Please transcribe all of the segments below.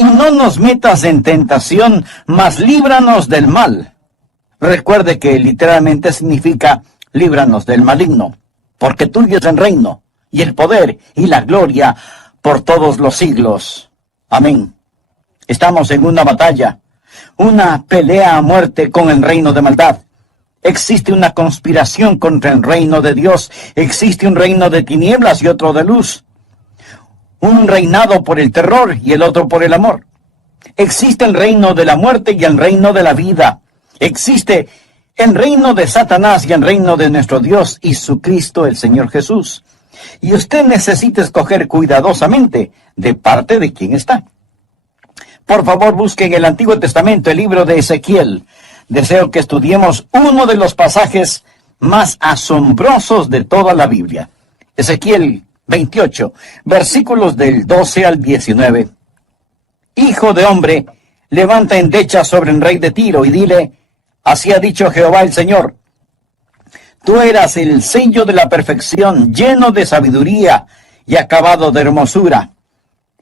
y no nos metas en tentación, mas líbranos del mal. Recuerde que literalmente significa líbranos del maligno, porque tuyo es el reino, y el poder, y la gloria, por todos los siglos. Amén. Estamos en una batalla, una pelea a muerte con el reino de maldad. Existe una conspiración contra el reino de Dios. Existe un reino de tinieblas y otro de luz. Un reinado por el terror y el otro por el amor. Existe el reino de la muerte y el reino de la vida. Existe el reino de Satanás y el reino de nuestro Dios y su Cristo, el Señor Jesús. Y usted necesita escoger cuidadosamente de parte de quién está. Por favor, busque en el Antiguo Testamento el libro de Ezequiel. Deseo que estudiemos uno de los pasajes más asombrosos de toda la Biblia. Ezequiel 28, versículos del 12 al 19. Hijo de hombre, levanta endecha sobre el rey de Tiro y dile, así ha dicho Jehová el Señor. Tú eras el sello de la perfección, lleno de sabiduría y acabado de hermosura.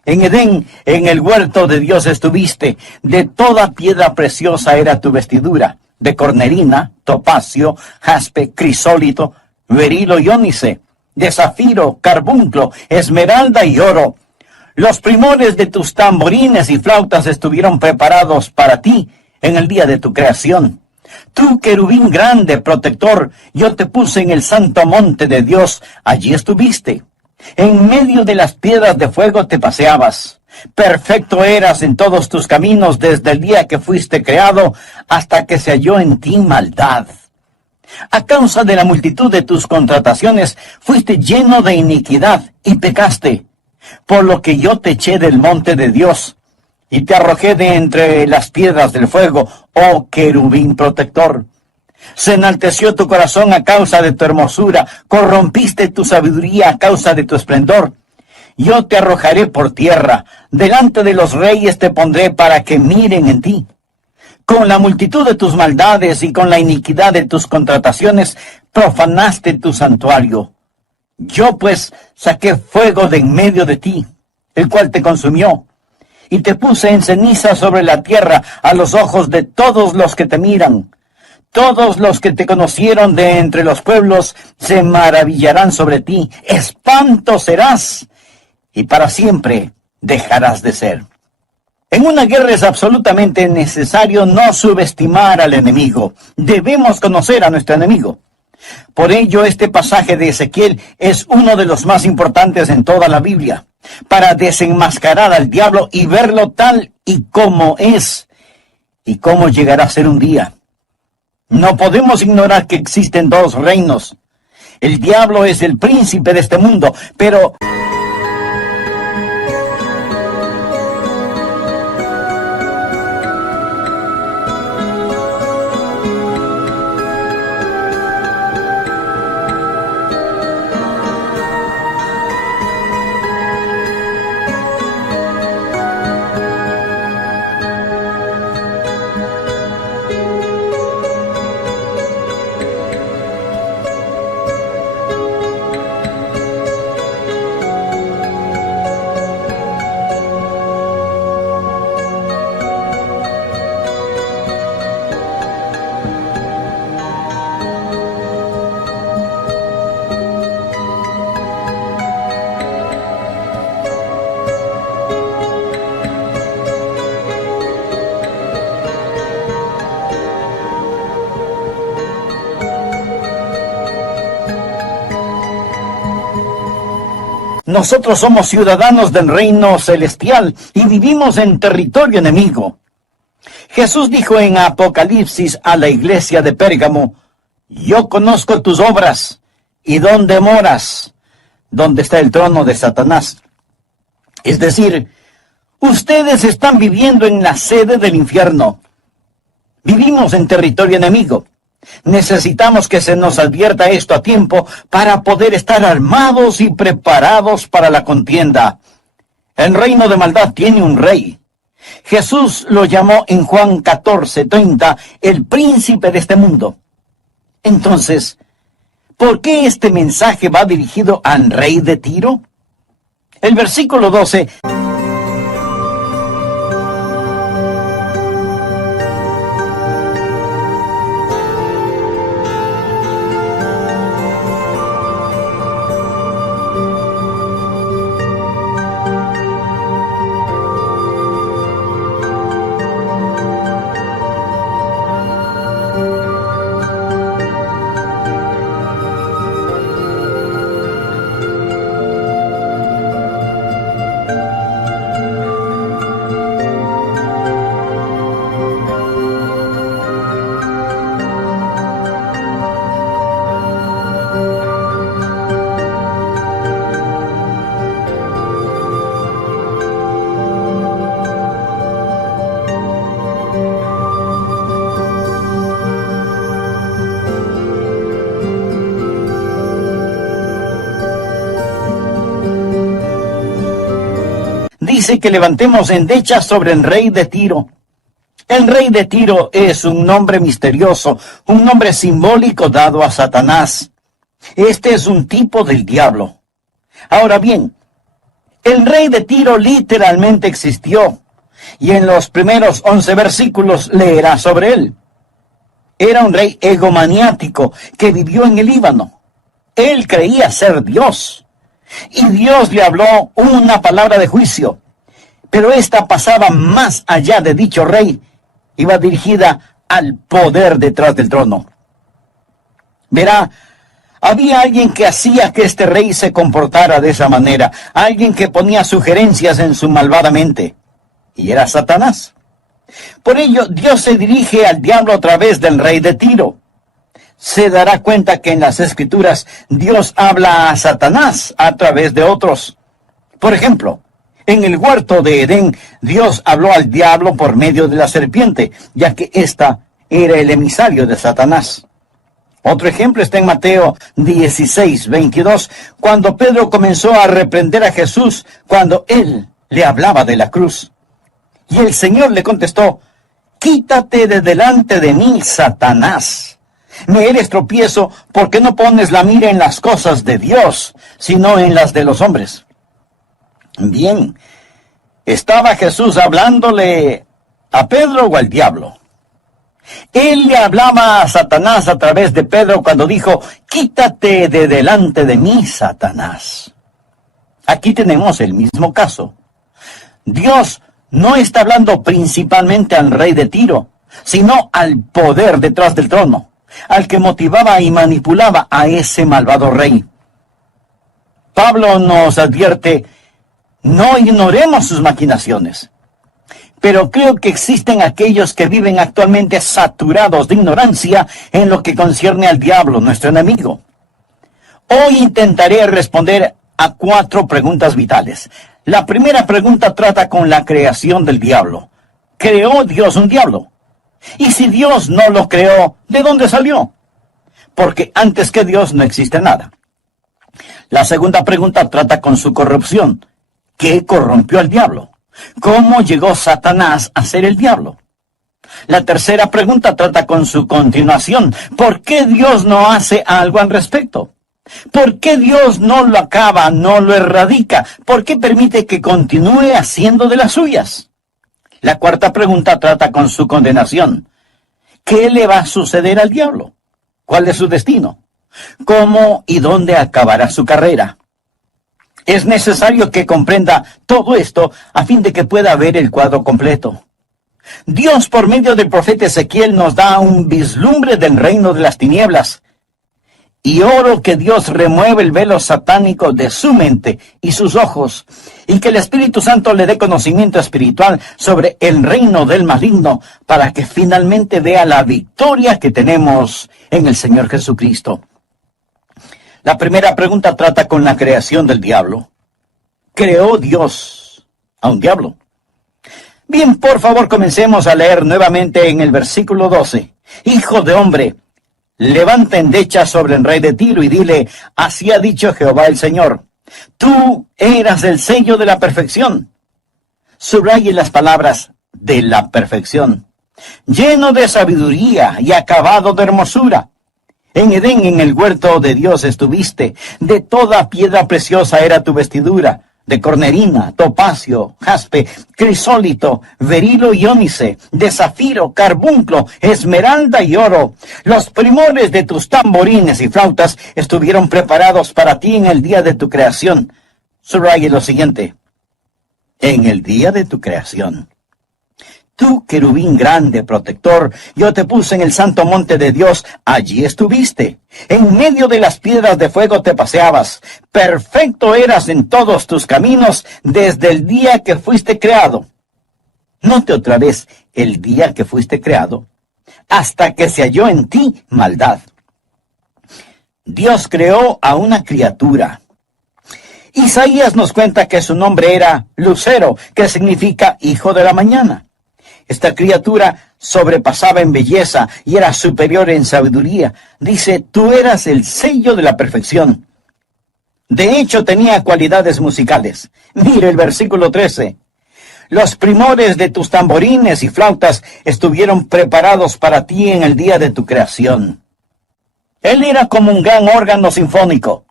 En Edén, en el huerto de Dios estuviste, de toda piedra preciosa era tu vestidura, de cornerina, topacio, jaspe, crisólito, berilo y ónice, de zafiro, carbunclo, esmeralda y oro. Los primores de tus tamborines y flautas estuvieron preparados para ti en el día de tu creación. Tú, querubín grande, protector, yo te puse en el santo monte de Dios, allí estuviste. En medio de las piedras de fuego te paseabas. Perfecto eras en todos tus caminos desde el día que fuiste creado hasta que se halló en ti maldad. A causa de la multitud de tus contrataciones fuiste lleno de iniquidad y pecaste, por lo que yo te eché del monte de Dios y te arrojé de entre las piedras del fuego, oh querubín protector. Se enalteció tu corazón a causa de tu hermosura, corrompiste tu sabiduría a causa de tu esplendor. Yo te arrojaré por tierra, delante de los reyes te pondré para que miren en ti. Con la multitud de tus maldades y con la iniquidad de tus contrataciones, profanaste tu santuario. Yo pues saqué fuego de en medio de ti, el cual te consumió, y te puse en ceniza sobre la tierra a los ojos de todos los que te miran. Todos los que te conocieron de entre los pueblos se maravillarán sobre ti. Espanto serás, y para siempre dejarás de ser. En una guerra es absolutamente necesario no subestimar al enemigo. Debemos conocer a nuestro enemigo. Por ello, este pasaje de Ezequiel es uno de los más importantes en toda la Biblia, para desenmascarar al diablo y verlo tal y como es, y cómo llegará a ser un día. No podemos ignorar que existen dos reinos. El diablo es el príncipe de este mundo, pero nosotros somos ciudadanos del reino celestial y vivimos en territorio enemigo. Jesús dijo en Apocalipsis a la iglesia de Pérgamo, yo conozco tus obras y dónde moras, donde está el trono de Satanás. Es decir, ustedes están viviendo en la sede del infierno. Vivimos en territorio enemigo. Necesitamos que se nos advierta esto a tiempo para poder estar armados y preparados para la contienda. El reino de maldad tiene un rey. Jesús lo llamó en Juan 14:30 el príncipe de este mundo. Entonces, ¿por qué este mensaje va dirigido al rey de Tiro? El versículo 12 dice que levantemos endechas sobre el rey de Tiro. El rey de Tiro es un nombre misterioso, un nombre simbólico dado a Satanás. Este es un tipo del diablo. Ahora bien, el rey de Tiro literalmente existió, y en los primeros 11 versículos leerá sobre él. Era un rey egomaniático que vivió en el Líbano. Él creía ser Dios, y Dios le habló una palabra de juicio, pero esta pasaba más allá de dicho rey, iba dirigida al poder detrás del trono. Verá, había alguien que hacía que este rey se comportara de esa manera, alguien que ponía sugerencias en su malvada mente, y era Satanás. Por ello, Dios se dirige al diablo a través del rey de Tiro. Se dará cuenta que en las Escrituras Dios habla a Satanás a través de otros. Por ejemplo, en el huerto de Edén, Dios habló al diablo por medio de la serpiente, ya que ésta era el emisario de Satanás. Otro ejemplo está en Mateo 16:22, cuando Pedro comenzó a reprender a Jesús cuando él le hablaba de la cruz. Y el Señor le contestó: «Quítate de delante de mí, Satanás. Me eres tropiezo porque no pones la mira en las cosas de Dios, sino en las de los hombres». Bien, ¿estaba Jesús hablándole a Pedro o al diablo? Él le hablaba a Satanás a través de Pedro cuando dijo: «Quítate de delante de mí, Satanás». Aquí tenemos el mismo caso. Dios no está hablando principalmente al rey de Tiro, sino al poder detrás del trono, al que motivaba y manipulaba a ese malvado rey. Pablo nos advierte: no ignoremos sus maquinaciones. Pero creo que existen aquellos que viven actualmente saturados de ignorancia en lo que concierne al diablo, nuestro enemigo. Hoy intentaré responder a 4 preguntas vitales. La primera pregunta trata con la creación del diablo. ¿Creó Dios un diablo? Y si Dios no lo creó, ¿de dónde salió? Porque antes que Dios no existe nada. La segunda pregunta trata con su corrupción. ¿Qué corrompió al diablo? ¿Cómo llegó Satanás a ser el diablo? La tercera pregunta trata con su continuación. ¿Por qué Dios no hace algo al respecto? ¿Por qué Dios no lo acaba, no lo erradica? ¿Por qué permite que continúe haciendo de las suyas? La cuarta pregunta trata con su condenación. ¿Qué le va a suceder al diablo? ¿Cuál es su destino? ¿Cómo y dónde acabará su carrera? Es necesario que comprenda todo esto a fin de que pueda ver el cuadro completo. Dios, por medio del profeta Ezequiel, nos da un vislumbre del reino de las tinieblas. Y oro que Dios remueva el velo satánico de su mente y sus ojos, y que el Espíritu Santo le dé conocimiento espiritual sobre el reino del maligno, para que finalmente vea la victoria que tenemos en el Señor Jesucristo. La primera pregunta trata con la creación del diablo. ¿Creó Dios a un diablo? Bien, por favor, comencemos a leer nuevamente en el versículo 12. Hijo de hombre, levanta endecha sobre el rey de Tiro y dile: así ha dicho Jehová el Señor. Tú eras el sello de la perfección. Subraye las palabras de la perfección. Lleno de sabiduría y acabado de hermosura. En Edén, en el huerto de Dios estuviste. De toda piedra preciosa era tu vestidura. De cornerina, topacio, jaspe, crisólito, berilo y ónice, de zafiro, carbunclo, esmeralda y oro. Los primores de tus tamborines y flautas estuvieron preparados para ti en el día de tu creación. Subraye lo siguiente. En el día de tu creación. Tú, querubín grande, protector, yo te puse en el santo monte de Dios, allí estuviste. En medio de las piedras de fuego te paseabas. Perfecto eras en todos tus caminos desde el día que fuiste creado. Note otra vez, el día que fuiste creado, hasta que se halló en ti maldad. Dios creó a una criatura. Isaías nos cuenta que su nombre era Lucero, que significa hijo de la mañana. Esta criatura sobrepasaba en belleza y era superior en sabiduría. Dice, tú eras el sello de la perfección. De hecho, tenía cualidades musicales. Mire el versículo 13. Los primores de tus tamborines y flautas estuvieron preparados para ti en el día de tu creación. Él era como un gran órgano sinfónico.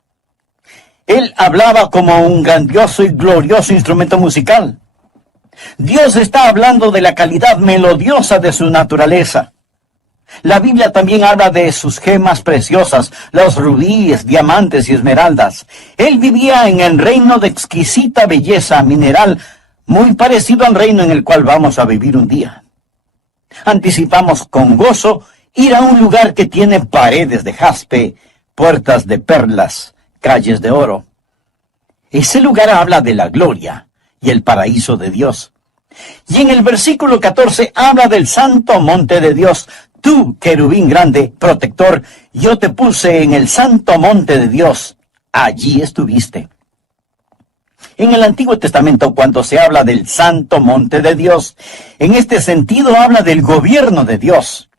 Él hablaba como un grandioso y glorioso instrumento musical. Dios está hablando de la calidad melodiosa de su naturaleza. La Biblia también habla de sus gemas preciosas, los rubíes, diamantes y esmeraldas. Él vivía en el reino de exquisita belleza mineral, muy parecido al reino en el cual vamos a vivir un día. Anticipamos con gozo ir a un lugar que tiene paredes de jaspe, puertas de perlas, calles de oro. Ese lugar habla de la gloria y el paraíso de Dios. Y en el versículo 14 habla del santo monte de Dios. Tú, querubín grande, protector, yo te puse en el santo monte de Dios. Allí estuviste. En el Antiguo Testamento, cuando se habla del santo monte de Dios, en este sentido habla del gobierno de Dios.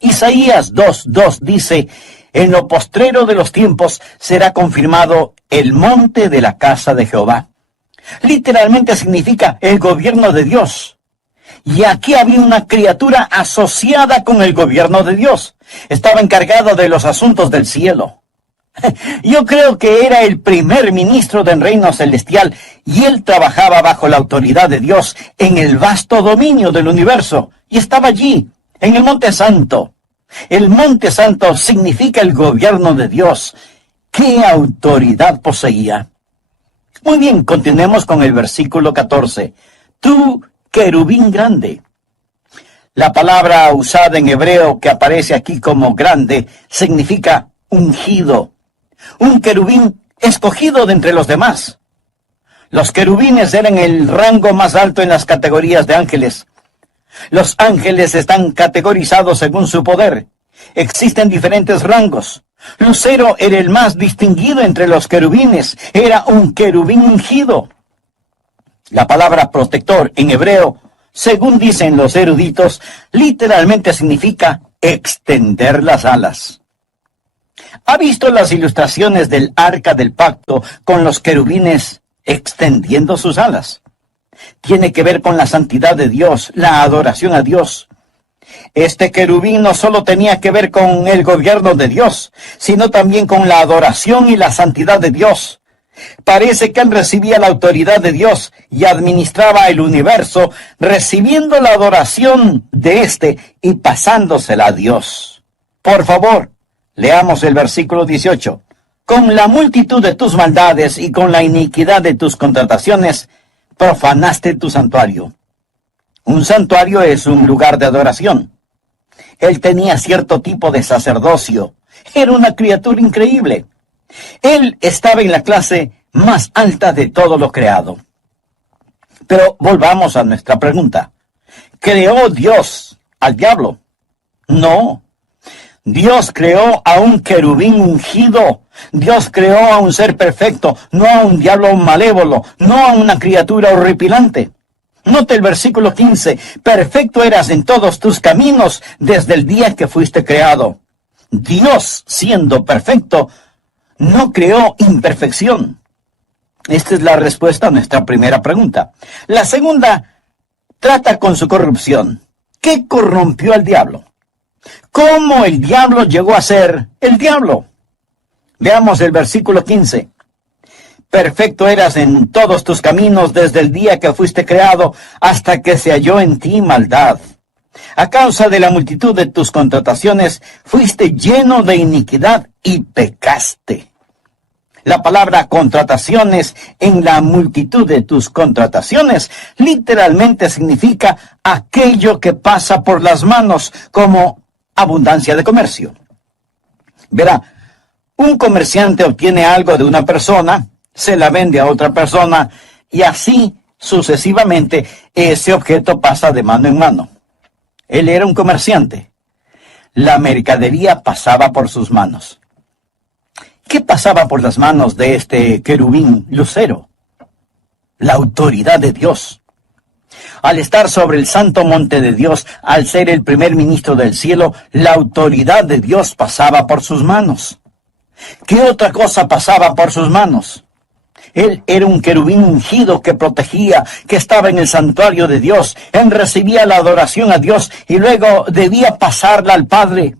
Isaías 2:2 dice, en lo postrero de los tiempos será confirmado el monte de la casa de Jehová. Literalmente significa el gobierno de Dios. Y aquí había una criatura asociada con el gobierno de Dios. Estaba encargado de los asuntos del cielo. Yo creo que era el primer ministro del reino celestial y él trabajaba bajo la autoridad de Dios en el vasto dominio del universo. Y estaba allí, en el Monte Santo. El Monte Santo significa el gobierno de Dios. ¿Qué autoridad poseía? Muy bien, continuemos con el versículo 14. Tú, querubín grande. La palabra usada en hebreo que aparece aquí como grande significa ungido. Un querubín escogido de entre los demás. Los querubines eran el rango más alto en las categorías de ángeles. Los ángeles están categorizados según su poder. Existen diferentes rangos. Lucero era el más distinguido entre los querubines. Era un querubín ungido. La palabra protector en hebreo, según dicen los eruditos, literalmente significa extender las alas. ¿Ha visto las ilustraciones del Arca del Pacto con los querubines extendiendo sus alas? Tiene que ver con la santidad de Dios, la adoración a Dios. Este querubín no solo tenía que ver con el gobierno de Dios, sino también con la adoración y la santidad de Dios. Parece que él recibía la autoridad de Dios y administraba el universo, recibiendo la adoración de éste y pasándosela a Dios. Por favor, leamos el versículo 18. Con la multitud de tus maldades y con la iniquidad de tus contrataciones, profanaste tu santuario. Un santuario es un lugar de adoración. Él tenía cierto tipo de sacerdocio. Era una criatura increíble. Él estaba en la clase más alta de todo lo creado. Pero volvamos a nuestra pregunta. ¿Creó Dios al diablo? No. Dios creó a un querubín ungido. Dios creó a un ser perfecto, no a un diablo malévolo, no a una criatura horripilante. Note el versículo 15. Perfecto eras en todos tus caminos desde el día que fuiste creado. Dios, siendo perfecto, no creó imperfección. Esta es la respuesta a nuestra primera pregunta. La segunda trata con su corrupción. ¿Qué corrompió al diablo? ¿Cómo el diablo llegó a ser el diablo? Veamos el versículo 15. Perfecto eras en todos tus caminos desde el día que fuiste creado hasta que se halló en ti maldad. A causa de la multitud de tus contrataciones, fuiste lleno de iniquidad y pecaste. La palabra contrataciones en la multitud de tus contrataciones literalmente significa aquello que pasa por las manos, como abundancia de comercio. Verá, un comerciante obtiene algo de una persona, se la vende a otra persona y así sucesivamente ese objeto pasa de mano en mano. Él era un comerciante. La mercadería pasaba por sus manos. ¿Qué pasaba por las manos de este querubín lucero? La autoridad de Dios. Al estar sobre el santo monte de Dios, al ser el primer ministro del cielo, la autoridad de Dios pasaba por sus manos. ¿Qué otra cosa pasaba por sus manos? Él era un querubín ungido que protegía, que estaba en el santuario de Dios. Él recibía la adoración a Dios y luego debía pasarla al Padre.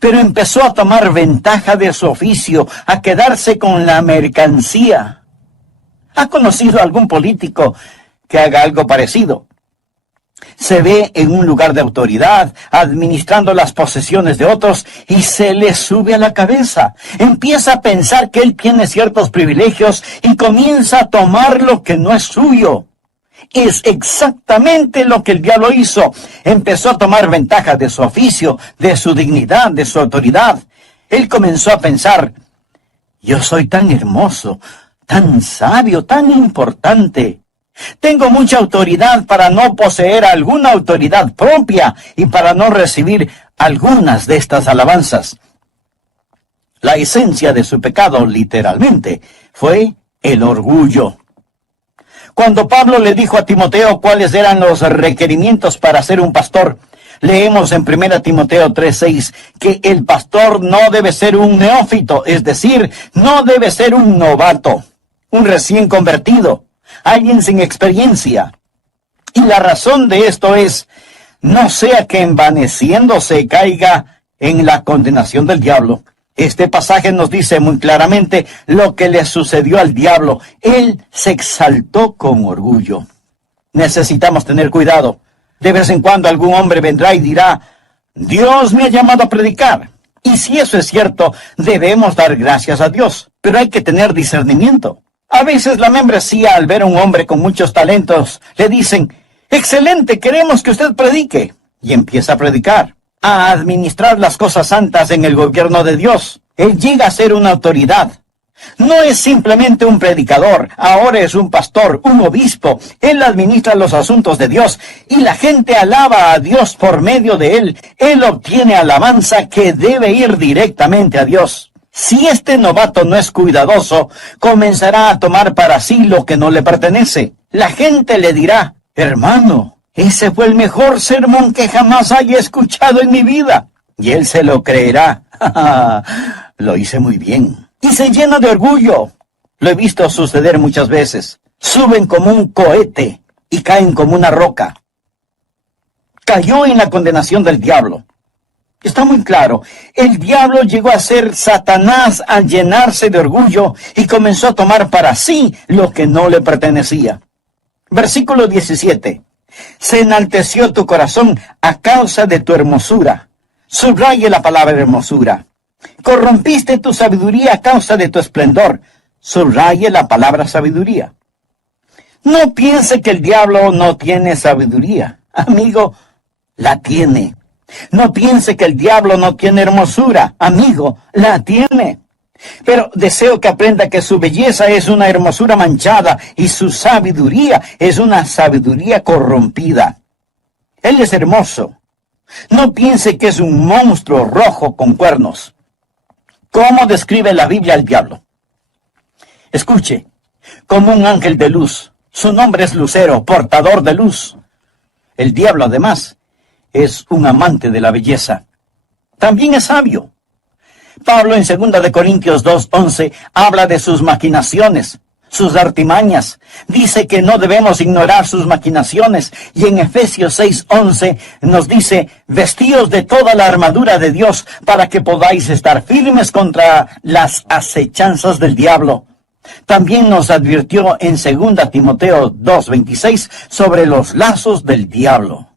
Pero empezó a tomar ventaja de su oficio, a quedarse con la mercancía. ¿Ha conocido algún político que haga algo parecido? Se ve en un lugar de autoridad, administrando las posesiones de otros, y se le sube a la cabeza. Empieza a pensar que él tiene ciertos privilegios y comienza a tomar lo que no es suyo. Es exactamente lo que el diablo hizo. Empezó a tomar ventaja de su oficio, de su dignidad, de su autoridad. Él comenzó a pensar: yo soy tan hermoso, tan sabio, tan importante. Tengo mucha autoridad para no poseer alguna autoridad propia y para no recibir algunas de estas alabanzas. La esencia de su pecado, literalmente, fue el orgullo. Cuando Pablo le dijo a Timoteo cuáles eran los requerimientos para ser un pastor, leemos en 1 Timoteo 3:6 que el pastor no debe ser un neófito, es decir, no debe ser un novato, un recién convertido, alguien sin experiencia. Y la razón de esto es: no sea que envaneciéndose caiga en la condenación del diablo. Este pasaje nos dice muy claramente lo que le sucedió al diablo. Él se exaltó con orgullo. Necesitamos tener cuidado. De vez en cuando algún hombre vendrá y dirá: Dios me ha llamado a predicar. Y si eso es cierto, debemos dar gracias a Dios. Pero hay que tener discernimiento. A veces la membresía, al ver a un hombre con muchos talentos, le dicen: excelente, queremos que usted predique. Y empieza a predicar, a administrar las cosas santas en el gobierno de Dios. Él llega a ser una autoridad. No es simplemente un predicador, ahora es un pastor, un obispo. Él administra los asuntos de Dios y la gente alaba a Dios por medio de él. Él obtiene alabanza que debe ir directamente a Dios. Si este novato no es cuidadoso, comenzará a tomar para sí lo que no le pertenece. La gente le dirá: hermano, ese fue el mejor sermón que jamás haya escuchado en mi vida. Y él se lo creerá. Lo hice muy bien. Y se llena de orgullo. Lo he visto suceder muchas veces. Suben como un cohete y caen como una roca. Cayó en la condenación del diablo. Está muy claro, el diablo llegó a ser Satanás al llenarse de orgullo y comenzó a tomar para sí lo que no le pertenecía. Versículo 17. Se enalteció tu corazón a causa de tu hermosura. Subraye la palabra hermosura. Corrompiste tu sabiduría a causa de tu esplendor. Subraye la palabra sabiduría. No piense que el diablo no tiene sabiduría. Amigo, la tiene. No piense que el diablo no tiene hermosura. Amigo, la tiene. Pero deseo que aprenda que su belleza es una hermosura manchada y su sabiduría es una sabiduría corrompida. Él es hermoso. No piense que es un monstruo rojo con cuernos. ¿Cómo describe la Biblia al diablo? Escuche, como un ángel de luz. Su nombre es Lucero, portador de luz. El diablo, además, es un amante de la belleza. También es sabio. Pablo en 2 Corintios 2:11 habla de sus maquinaciones, sus artimañas. Dice que no debemos ignorar sus maquinaciones. Y en Efesios 6:11 nos dice: vestíos de toda la armadura de Dios para que podáis estar firmes contra las acechanzas del diablo. También nos advirtió en 2 Timoteo 2:26 sobre los lazos del diablo.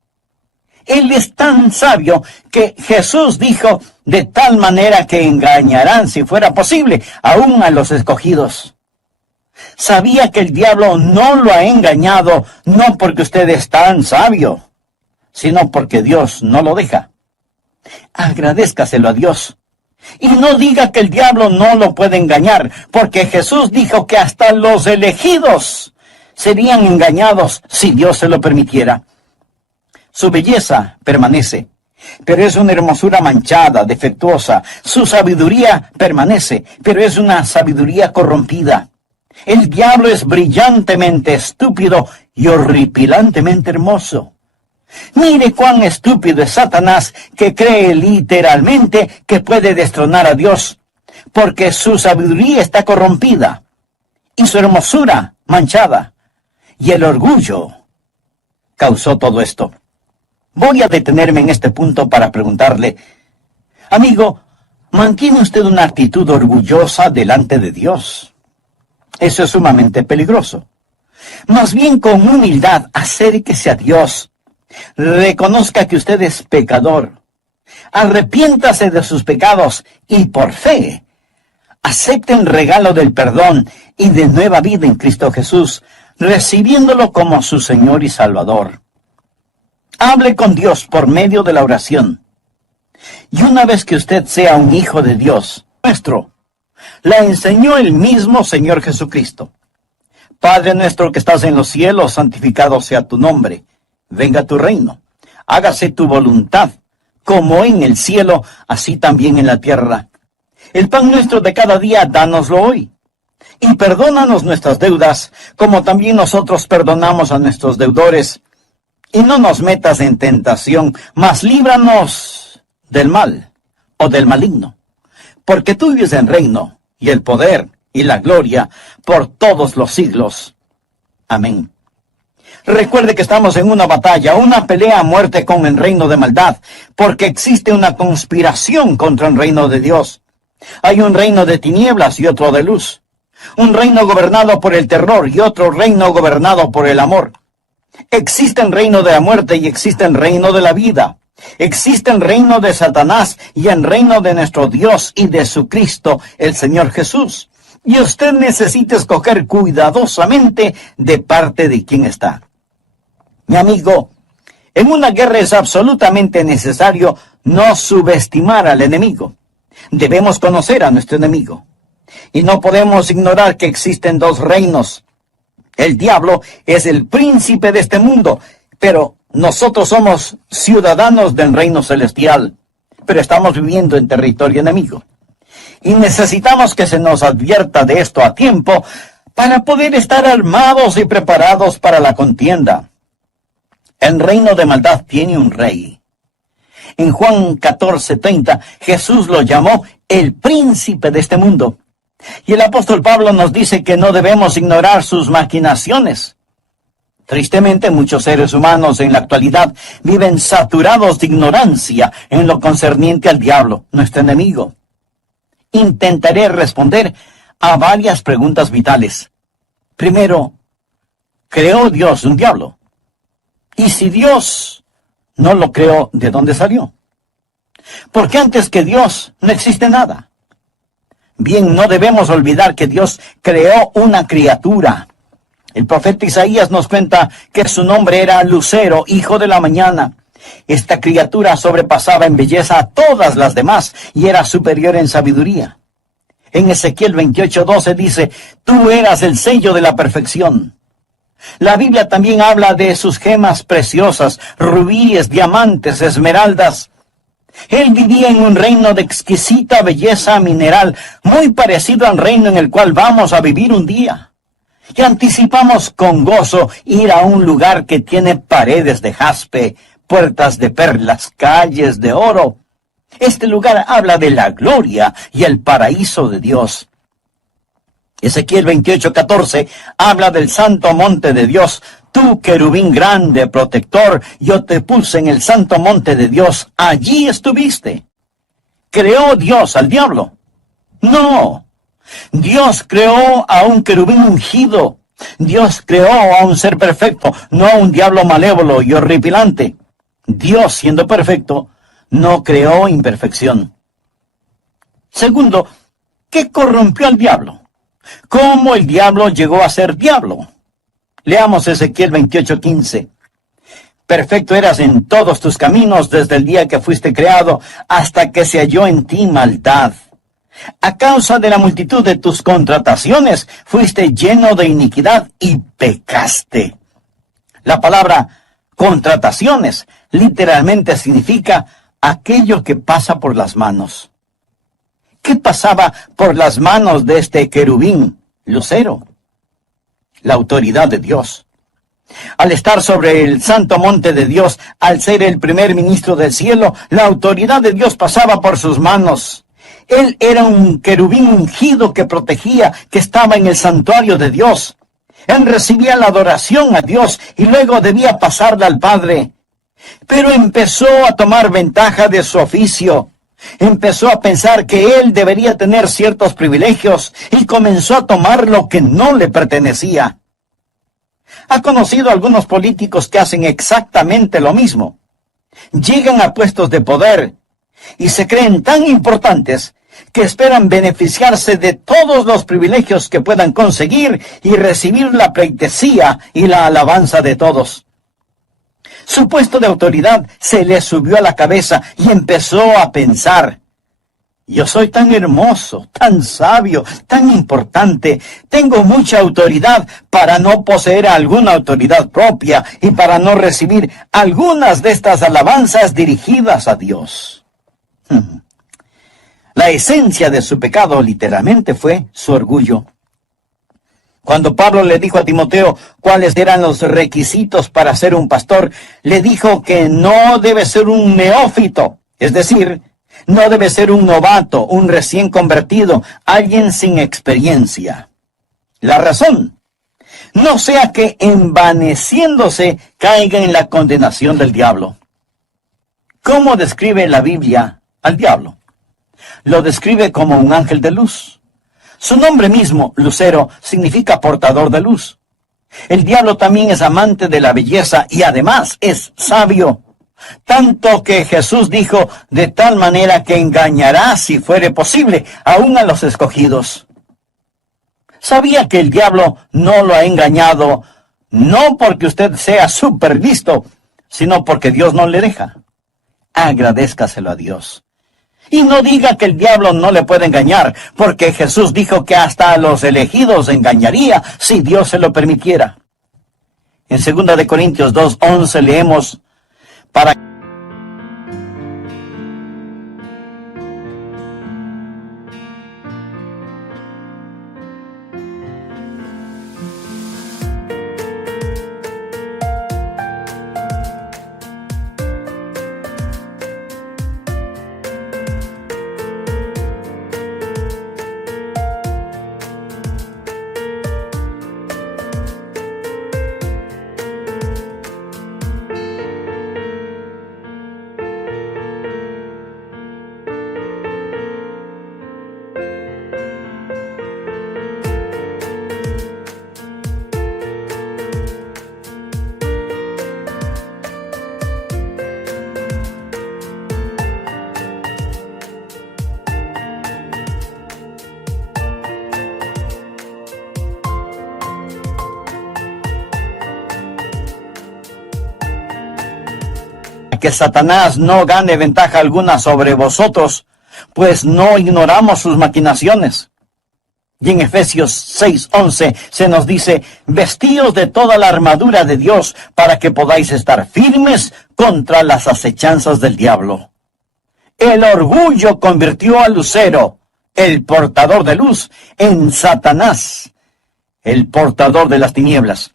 Él es tan sabio que Jesús dijo: de tal manera que engañarán, si fuera posible, aún a los escogidos. Sabía que el diablo no lo ha engañado, no porque usted es tan sabio, sino porque Dios no lo deja. Agradézcaselo a Dios. Y no diga que el diablo no lo puede engañar, porque Jesús dijo que hasta los elegidos serían engañados si Dios se lo permitiera. Su belleza permanece, pero es una hermosura manchada, defectuosa. Su sabiduría permanece, pero es una sabiduría corrompida. El diablo es brillantemente estúpido y horripilantemente hermoso. Mire cuán estúpido es Satanás, que cree literalmente que puede destronar a Dios, porque su sabiduría está corrompida. y su hermosura manchada, y el orgullo causó todo esto. Voy a detenerme en este punto para preguntarle, amigo, ¿mantiene usted una actitud orgullosa delante de Dios? Eso es sumamente peligroso. Más bien con humildad, acérquese a Dios. Reconozca que usted es pecador. Arrepiéntase de sus pecados y por fe acepte el regalo del perdón y de nueva vida en Cristo Jesús, recibiéndolo como su Señor y Salvador. Hable con Dios por medio de la oración. Y una vez que usted sea un hijo de Dios, nuestro, la enseñó el mismo Señor Jesucristo. Padre nuestro que estás en los cielos, santificado sea tu nombre. Venga tu reino. Hágase tu voluntad, como en el cielo, así también en la tierra. El pan nuestro de cada día, dánoslo hoy. Y perdónanos nuestras deudas, como también nosotros perdonamos a nuestros deudores. Y no nos metas en tentación, mas líbranos del mal, o del maligno. Porque tuyo es el reino, y el poder, y la gloria, por todos los siglos. Amén. Recuerde que estamos en una batalla, una pelea a muerte con el reino de maldad, porque existe una conspiración contra el reino de Dios. Hay un reino de tinieblas y otro de luz. Un reino gobernado por el terror y otro reino gobernado por el amor. Existe el reino de la muerte y existe el reino de la vida. Existe el reino de Satanás y el reino de nuestro Dios y de su Cristo, el Señor Jesús. Y usted necesita escoger cuidadosamente de parte de quién está. Mi amigo, en una guerra es absolutamente necesario no subestimar al enemigo. Debemos conocer a nuestro enemigo. Y no podemos ignorar que existen dos reinos. El diablo es el príncipe de este mundo, pero nosotros somos ciudadanos del reino celestial, pero estamos viviendo en territorio enemigo. Y necesitamos que se nos advierta de esto a tiempo para poder estar armados y preparados para la contienda. El reino de maldad tiene un rey. En Juan 14:30, Jesús lo llamó el príncipe de este mundo. Y el apóstol Pablo nos dice que no debemos ignorar sus maquinaciones. Tristemente, muchos seres humanos en la actualidad viven saturados de ignorancia en lo concerniente al diablo, nuestro enemigo. Intentaré responder a varias preguntas vitales. Primero, ¿creó Dios un diablo? Y si Dios no lo creó, ¿de dónde salió? Porque antes que Dios no existe nada. Bien, no debemos olvidar que Dios creó una criatura. El profeta Isaías nos cuenta que su nombre era Lucero, hijo de la mañana. Esta criatura sobrepasaba en belleza a todas las demás y era superior en sabiduría. En Ezequiel 28:12 dice, tú eras el sello de la perfección. La Biblia también habla de sus gemas preciosas, rubíes, diamantes, esmeraldas. Él vivía en un reino de exquisita belleza mineral, muy parecido al reino en el cual vamos a vivir un día. Y anticipamos con gozo ir a un lugar que tiene paredes de jaspe, puertas de perlas, calles de oro. Este lugar habla de la gloria y el paraíso de Dios. Ezequiel 28:14 habla del santo monte de Dios. Tú, querubín grande, protector, yo te puse en el santo monte de Dios. Allí estuviste. ¿Creó Dios al diablo? No. Dios creó a un querubín ungido. Dios creó a un ser perfecto, no a un diablo malévolo y horripilante. Dios, siendo perfecto, no creó imperfección. Segundo, ¿qué corrompió al diablo? ¿Cómo el diablo llegó a ser diablo? Leamos Ezequiel 28:15. Perfecto eras en todos tus caminos desde el día que fuiste creado hasta que se halló en ti maldad. A causa de la multitud de tus contrataciones fuiste lleno de iniquidad y pecaste. La palabra contrataciones literalmente significa aquello que pasa por las manos. ¿Qué pasaba por las manos de este querubín, Lucero? La autoridad de Dios. Al estar sobre el santo monte de Dios, al ser el primer ministro del cielo, la autoridad de Dios pasaba por sus manos. Él era un querubín ungido que protegía, que estaba en el santuario de Dios. Él recibía la adoración a Dios y luego debía pasarla al Padre. Pero empezó a tomar ventaja de su oficio. Empezó a pensar que él debería tener ciertos privilegios y comenzó a tomar lo que no le pertenecía. Ha conocido a algunos políticos que hacen exactamente lo mismo. Llegan a puestos de poder y se creen tan importantes que esperan beneficiarse de todos los privilegios que puedan conseguir y recibir la pleitesía y la alabanza de todos. Su puesto de autoridad se le subió a la cabeza y empezó a pensar: yo soy tan hermoso, tan sabio, tan importante, tengo mucha autoridad para no poseer alguna autoridad propia y para no recibir algunas de estas alabanzas dirigidas a Dios. La esencia de su pecado literalmente fue su orgullo. Cuando Pablo le dijo a Timoteo cuáles eran los requisitos para ser un pastor, le dijo que no debe ser un neófito, es decir, no debe ser un novato, un recién convertido, alguien sin experiencia. La razón: no sea que envaneciéndose caiga en la condenación del diablo. ¿Cómo describe la Biblia al diablo? Lo describe como un ángel de luz. Su nombre mismo, Lucero, significa portador de luz. El diablo también es amante de la belleza y además es sabio. Tanto que Jesús dijo: de tal manera que engañará, si fuere posible, aún a los escogidos. ¿Sabía que el diablo no lo ha engañado, no porque usted sea súper listo, sino porque Dios no le deja? Agradézcaselo a Dios. Y no diga que el diablo no le puede engañar, porque Jesús dijo que hasta a los elegidos engañaría si Dios se lo permitiera. En 2 Corintios 2:11 leemos: para que Satanás no gane ventaja alguna sobre vosotros, pues no ignoramos sus maquinaciones. Y en Efesios 6:11 se nos dice: vestíos de toda la armadura de Dios para que podáis estar firmes contra las acechanzas del diablo. El orgullo convirtió a Lucero, el portador de luz, en Satanás, el portador de las tinieblas.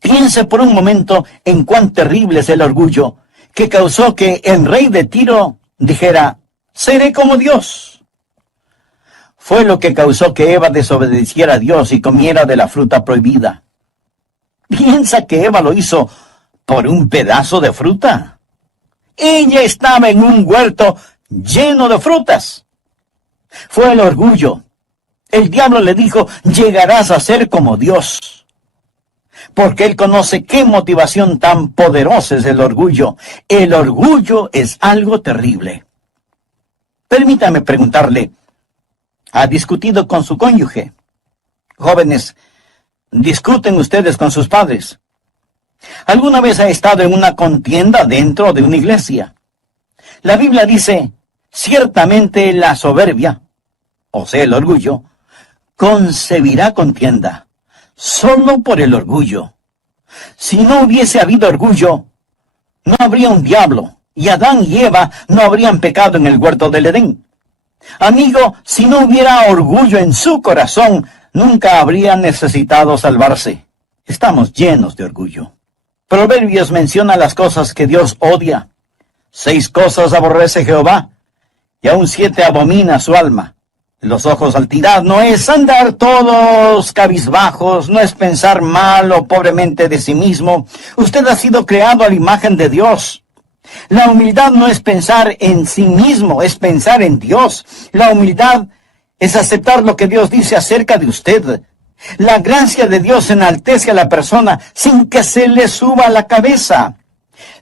Piense por un momento en cuán terrible es el orgullo que causó que el rey de Tiro dijera: seré como Dios. Fue lo que causó que Eva desobedeciera a Dios y comiera de la fruta prohibida. ¿Piensa que Eva lo hizo por un pedazo de fruta? Ella estaba en un huerto lleno de frutas. Fue el orgullo. El diablo le dijo: llegarás a ser como Dios. Porque él conoce qué motivación tan poderosa es el orgullo. El orgullo es algo terrible. Permítame preguntarle: ¿ha discutido con su cónyuge? Jóvenes, ¿discuten ustedes con sus padres? ¿Alguna vez ha estado en una contienda dentro de una iglesia? La Biblia dice: ciertamente la soberbia, o sea, el orgullo, concebirá contienda. Solo por el orgullo. Si no hubiese habido orgullo, no habría un diablo, y Adán y Eva no habrían pecado en el huerto del Edén. Amigo, si no hubiera orgullo en su corazón, nunca habría necesitado salvarse. Estamos llenos de orgullo. Proverbios menciona las cosas que Dios odia. 6 cosas aborrece Jehová, y aún 7 abomina su alma. Los ojos altivez no es andar todos cabizbajos, no es pensar mal o pobremente de sí mismo. Usted ha sido creado a la imagen de Dios. La humildad no es pensar en sí mismo, es pensar en Dios. La humildad es aceptar lo que Dios dice acerca de usted. La gracia de Dios enaltece a la persona sin que se le suba la cabeza.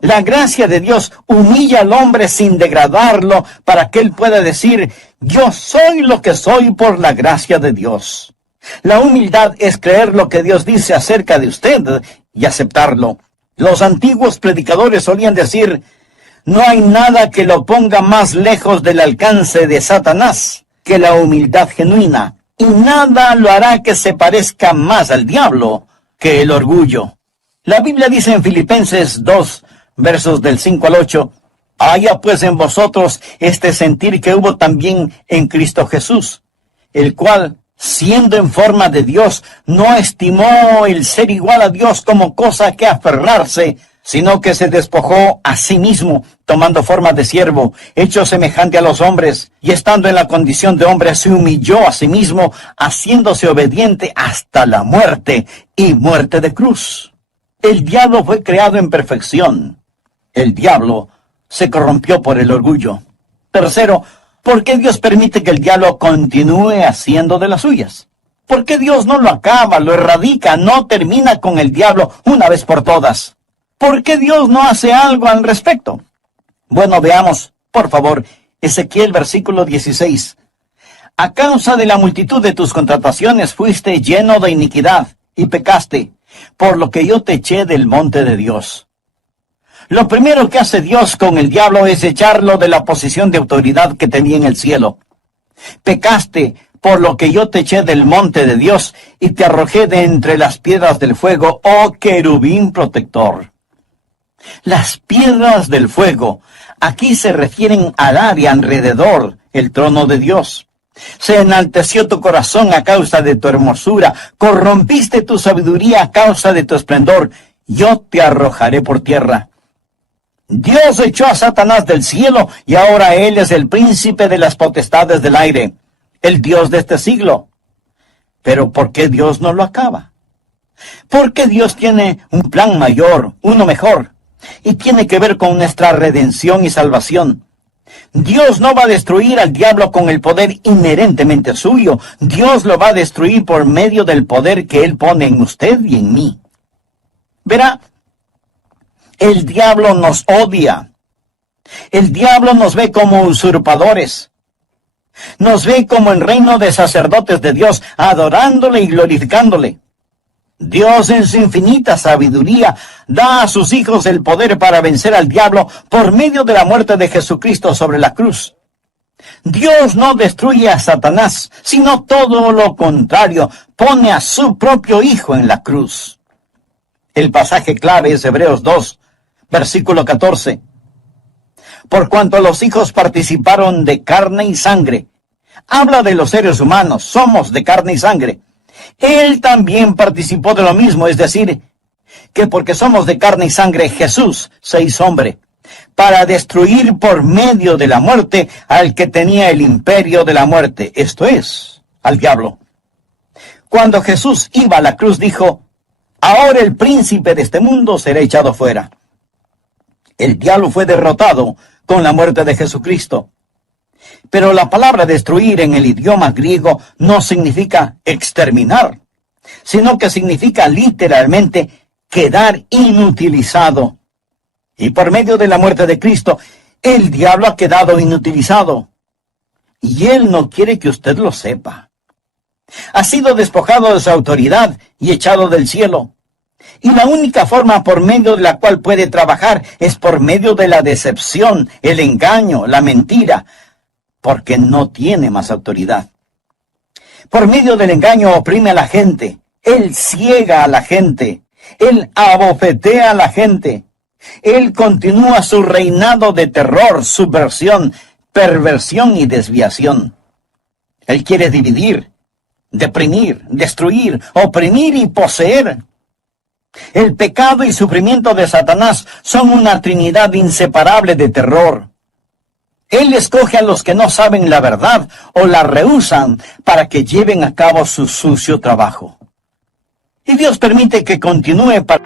La gracia de Dios humilla al hombre sin degradarlo para que él pueda decir, yo soy lo que soy por la gracia de Dios. La humildad es creer lo que Dios dice acerca de usted y aceptarlo. Los antiguos predicadores solían decir, no hay nada que lo ponga más lejos del alcance de Satanás que la humildad genuina, y nada lo hará que se parezca más al diablo que el orgullo. La Biblia dice en Filipenses 2, versos del 5 al 8, haya pues en vosotros este sentir que hubo también en Cristo Jesús, el cual, siendo en forma de Dios, no estimó el ser igual a Dios como cosa que aferrarse, sino que se despojó a sí mismo, tomando forma de siervo, hecho semejante a los hombres, y estando en la condición de hombre, se humilló a sí mismo, haciéndose obediente hasta la muerte, y muerte de cruz. El diablo fue creado en perfección. El diablo se corrompió por el orgullo. Tercero, ¿por qué Dios permite que el diablo continúe haciendo de las suyas? ¿Por qué Dios no lo acaba, lo erradica, no termina con el diablo una vez por todas? ¿Por qué Dios no hace algo al respecto? Bueno, veamos, por favor, Ezequiel versículo 16. A causa de la multitud de tus contrataciones fuiste lleno de iniquidad y pecaste, por lo que yo te eché del monte de Dios. Lo primero que hace Dios con el diablo es echarlo de la posición de autoridad que tenía en el cielo. Pecaste, por lo que yo te eché del monte de Dios y te arrojé de entre las piedras del fuego, oh querubín protector. Las piedras del fuego aquí se refieren al área alrededor el trono de Dios. Se enalteció tu corazón a causa de tu hermosura, corrompiste tu sabiduría a causa de tu esplendor, yo te arrojaré por tierra. Dios echó a Satanás del cielo y ahora él es el príncipe de las potestades del aire, el Dios de este siglo. Pero ¿por qué Dios no lo acaba? Porque Dios tiene un plan mayor, uno mejor, y tiene que ver con nuestra redención y salvación. Dios no va a destruir al diablo con el poder inherentemente suyo. Dios lo va a destruir por medio del poder que Él pone en usted y en mí. Verá, el diablo nos odia. El diablo nos ve como usurpadores. Nos ve como en reino de sacerdotes de Dios, adorándole y glorificándole. Dios en su infinita sabiduría da a sus hijos el poder para vencer al diablo por medio de la muerte de Jesucristo sobre la cruz. Dios no destruye a Satanás, sino todo lo contrario, pone a su propio Hijo en la cruz. El pasaje clave es Hebreos 2, versículo 14. Por cuanto los hijos participaron de carne y sangre, habla de los seres humanos, somos de carne y sangre. Él también participó de lo mismo, es decir, que porque somos de carne y sangre, Jesús se hizo hombre, para destruir por medio de la muerte al que tenía el imperio de la muerte, esto es, al diablo. Cuando Jesús iba a la cruz dijo, ahora el príncipe de este mundo será echado fuera. El diablo fue derrotado con la muerte de Jesucristo. Pero la palabra destruir en el idioma griego no significa exterminar, sino que significa literalmente quedar inutilizado. Y por medio de la muerte de Cristo, el diablo ha quedado inutilizado. Y Él no quiere que usted lo sepa. Ha sido despojado de su autoridad y echado del cielo. Y la única forma por medio de la cual puede trabajar es por medio de la decepción, el engaño, la mentira, porque no tiene más autoridad. Por medio del engaño oprime a la gente, Él ciega a la gente, Él abofetea a la gente, Él continúa su reinado de terror, subversión, perversión y desviación. Él quiere dividir, deprimir, destruir, oprimir y poseer. El pecado y sufrimiento de Satanás son una trinidad inseparable de terror. Él escoge a los que no saben la verdad o la rehúsan para que lleven a cabo su sucio trabajo. Y Dios permite que continúe para...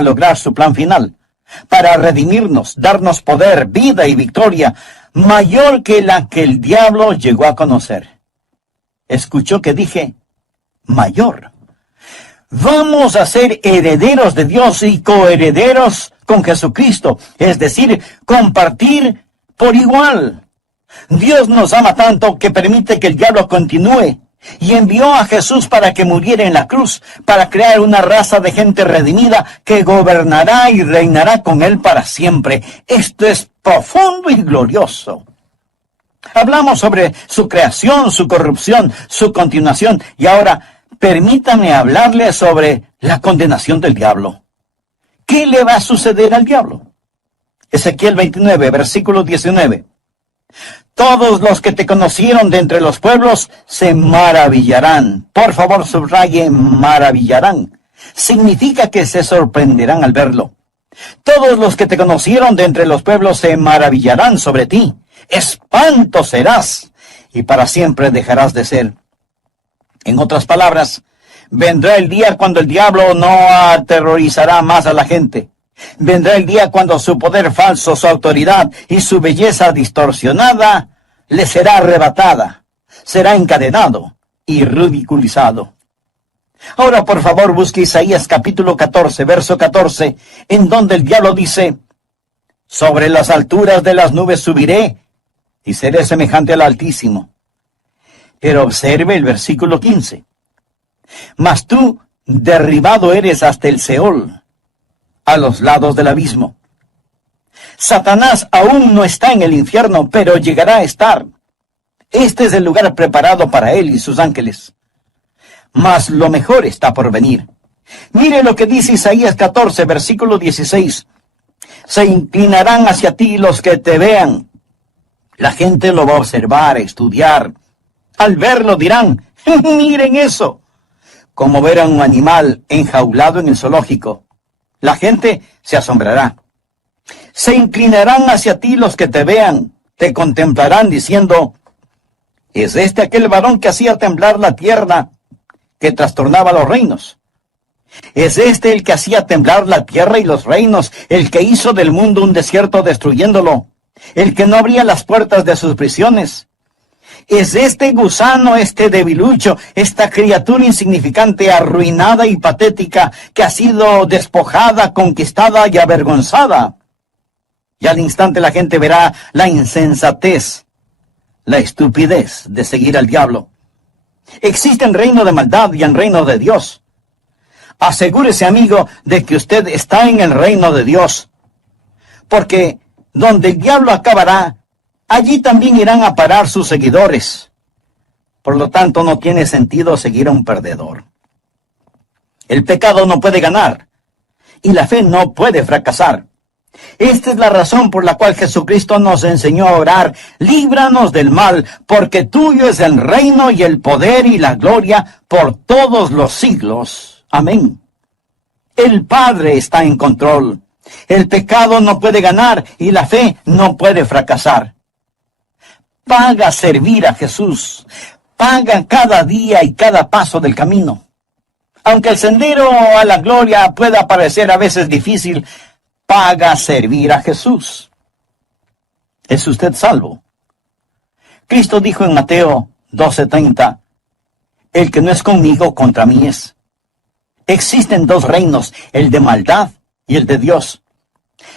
lograr su plan final, para redimirnos, darnos poder, vida y victoria mayor que la que el diablo llegó a conocer. ¿Escuchó que dije mayor? Vamos a ser herederos de Dios y coherederos con Jesucristo, es decir, compartir por igual. Dios nos ama tanto que permite que el diablo continúe y envió a Jesús para que muriera en la cruz, para crear una raza de gente redimida que gobernará y reinará con Él para siempre. Esto es profundo y glorioso. Hablamos sobre su creación, su corrupción, su continuación, y ahora permítame hablarle sobre la condenación del diablo. ¿Qué le va a suceder al diablo? Ezequiel 29, versículo 19. Todos los que te conocieron de entre los pueblos se maravillarán. Por favor, subraye maravillarán. Significa que se sorprenderán al verlo. Todos los que te conocieron de entre los pueblos se maravillarán sobre ti. Espanto serás, y para siempre dejarás de ser. En otras palabras, vendrá el día cuando el diablo no aterrorizará más a la gente. Vendrá el día cuando su poder falso, su autoridad y su belleza distorsionada le será arrebatada, será encadenado y ridiculizado. Ahora, por favor, busque Isaías capítulo 14, verso 14, en donde el diablo dice: sobre las alturas de las nubes subiré y seré semejante al Altísimo. Pero observe el versículo 15. Mas tú derribado eres hasta el Seol, a los lados del abismo. Satanás aún no está en el infierno, pero llegará a estar. Este es el lugar preparado para él y sus ángeles. Mas lo mejor está por venir. Mire lo que dice Isaías 14, versículo 16. Se inclinarán hacia ti los que te vean. La gente lo va a observar, a estudiar. Al verlo dirán: miren eso. Como ver a un animal enjaulado en el zoológico. La gente se asombrará. Se inclinarán hacia ti los que te vean, te contemplarán diciendo: ¿es este aquel varón que hacía temblar la tierra, que trastornaba los reinos? ¿Es este el que hacía temblar la tierra y los reinos, el que hizo del mundo un desierto destruyéndolo, el que no abría las puertas de sus prisiones? ¿Es este gusano, este debilucho, esta criatura insignificante, arruinada y patética, que ha sido despojada, conquistada y avergonzada? Y al instante la gente verá la insensatez, la estupidez de seguir al diablo. Existe el reino de maldad y el reino de Dios. Asegúrese, amigo, de que usted está en el reino de Dios. Porque donde el diablo acabará, allí también irán a parar sus seguidores. Por lo tanto, no tiene sentido seguir a un perdedor. El pecado no puede ganar, y la fe no puede fracasar. Esta es la razón por la cual Jesucristo nos enseñó a orar: líbranos del mal, porque tuyo es el reino y el poder y la gloria por todos los siglos. Amén. El Padre está en control. El pecado no puede ganar y la fe no puede fracasar. Paga servir a Jesús. Paga cada día y cada paso del camino. Aunque el sendero a la gloria pueda parecer a veces difícil, paga servir a Jesús. ¿Es usted salvo? Cristo dijo en Mateo 12:30, el que no es conmigo, contra mí es. Existen dos reinos, el de maldad y el de Dios.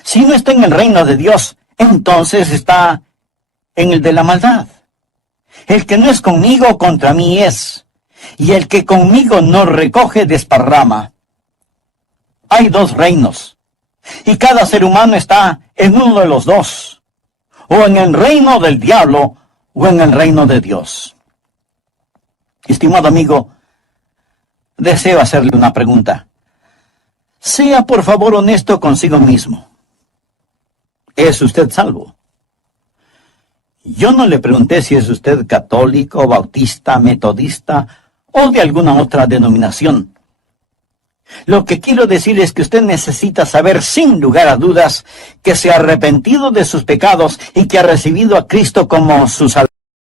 Si no está en el reino de Dios, entonces está en el de la maldad. El que no es conmigo, contra mí es. Y el que conmigo no recoge, desparrama. Hay dos reinos, y cada ser humano está en uno de los dos, o en el reino del diablo, o en el reino de Dios. Estimado amigo, deseo hacerle una pregunta. Sea por favor honesto consigo mismo. ¿Es usted salvo? Yo no le pregunté si es usted católico, bautista, metodista o de alguna otra denominación. Lo que quiero decir es que usted necesita saber sin lugar a dudas que se ha arrepentido de sus pecados y que ha recibido a Cristo como su Salvador.